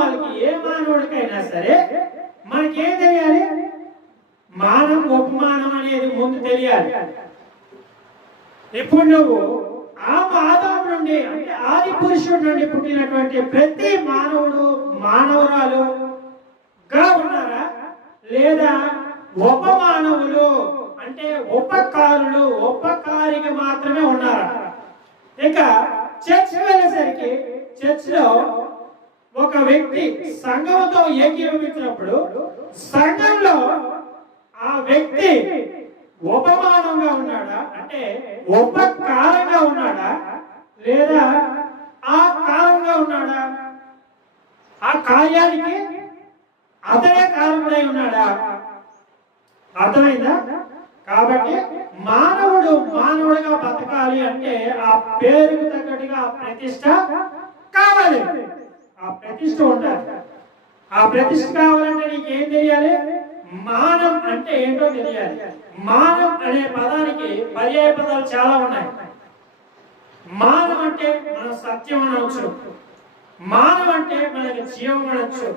మానవాళికి ఏ మానవుడికైనా సరే మనకేం తెలియాలి? మానం ఉపమానం అనేది ముందు తెలియాలి. ఇప్పుడు నువ్వు ఆదాము నుండి అంటే ఆది పురుషుడి నుండి పుట్టినటువంటి ప్రతి మానవుడు మానవురాలుగా ఉన్నారా, లేదా ఉపమానవులు అంటే ఉపకారులు ఉపకారిగా మాత్రమే ఉన్నారా? ఇక చర్చ్ వెళ్ళేసరికి చర్చ్లో ఒక వ్యక్తి సంఘంతో ఏకీభవించినప్పుడు సంఘంలో ఆ వ్యక్తి ఉపమానంగా ఉన్నాడా అంటే ఉపకారంగా ఉన్నాడా, లేదా ఆ కారంగా ఉన్నాడా? ఆ కార్యానికి అతనే కారణమై ఉన్నాడా? అర్థమైందా? కాబట్టి మానవుడుగా బతకాలి అంటే ఆ పేరుకు తగ్గట్టుగా ఆ ప్రతిష్ట కావాలి. ఆ ప్రతిష్ట ఉండాలి. ఆ ప్రతిష్ట కావాలంటే నీకేం తెలియాలి? మానం అంటే ఏంటో తెలియాలి. మానం అనే పదానికి పర్యాయ పదాలు చాలా ఉన్నాయి. మానం అంటే మనం సత్యం అనవచ్చు, మానం అంటే మనకి జీవం అనొచ్చు,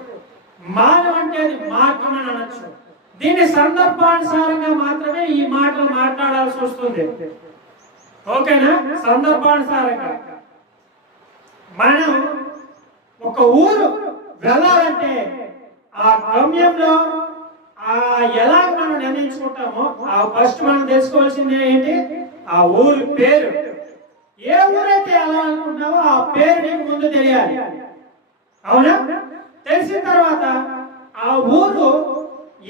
మానం అంటే అది మార్గం అని అనొచ్చు. దీని సందర్భానుసారంగా మాత్రమే ఈ మాటలు మాట్లాడాల్సి వస్తుంది. ఓకేనా? సందర్భానుసారంగా మనం ఒక ఊరు వెళ్ళాలంటే ఆ గమ్యంలో ఎలా మనం నిర్ణయించుకుంటామో ఆ ఫస్ట్ మనం తెలుసుకోవాల్సింది ఏంటి? ఆ ఊరి పేరు. ఏ ఊరైతే వెళ్ళాలనుకుంటున్నావో ఆ పేరు నీకు ముందు తెలియాలి. అవునా? తెలిసిన తర్వాత ఆ ఊరు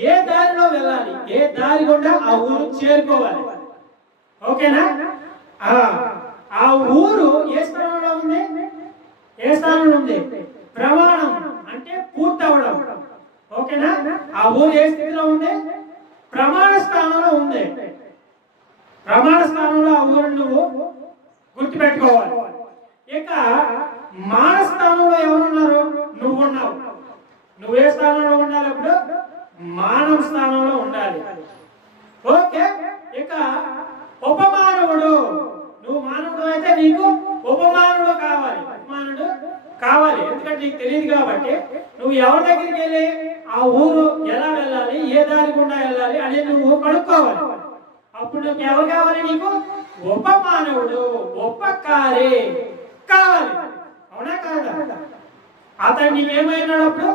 ఏ దారిలో వెళ్ళాలి, ఏ దారి గుండా ఆ ఊరు చేరుకోవాలి. ఓకేనా? ఆ ఊరు ఏ స్థానంలో ఉంది? ఏ స్థానంలో ఉంది? ప్రమాణం అంటే పూర్తవడం. ఓకేనా? ఆ ఊరు ఏ స్థితిలో ఉంది? ప్రమాణ స్థానంలో ఉంది. ప్రమాణ స్థానంలో ఆ ఊరు నువ్వు గుర్తుపెట్టుకోవాలి. ఇక మాన స్థానంలో ఎవరున్నారు? నువ్వు ఉన్నావు. నువ్వు ఏ స్థానంలో ఉండాలి? అప్పుడు మానవ స్థానంలో ఉండాలి. ఓకే. ఇక ఉపమానవుడు, నువ్వు మానవుడు అయితే నీకు ఉపమానుడు కావాలి. ఉపమానుడు కావాలి. ఎందుకంటే నీకు తెలియదు కాబట్టి నువ్వు ఎవరి దగ్గరికి వెళ్ళి ఆ ఊరు ఎలా వెళ్ళాలి, ఏ దారి గుండా వెళ్ళాలి అనేది నువ్వు కనుక్కోవాలి. అప్పుడు నువ్వు ఎవరు కావాలి? నీకు ఉపమానవుడు ఉపకారి కావాలి. అవునా కాదా? అతను నీకేమైనాడు? అప్పుడు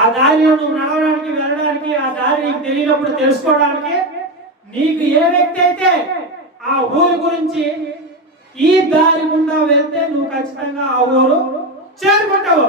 ఆ దారిలో నువ్వు నడవడానికి వెళ్ళడానికి ఆ దారి నీకు తెలియనప్పుడు తెలుసుకోవడానికి నీకు ఏ వ్యక్తి అయితే ఆ ఊరు గురించి ఈ దారి గుండా వెళ్తే నువ్వు ఖచ్చితంగా ఆ ఊరు చేరుకుంటావు.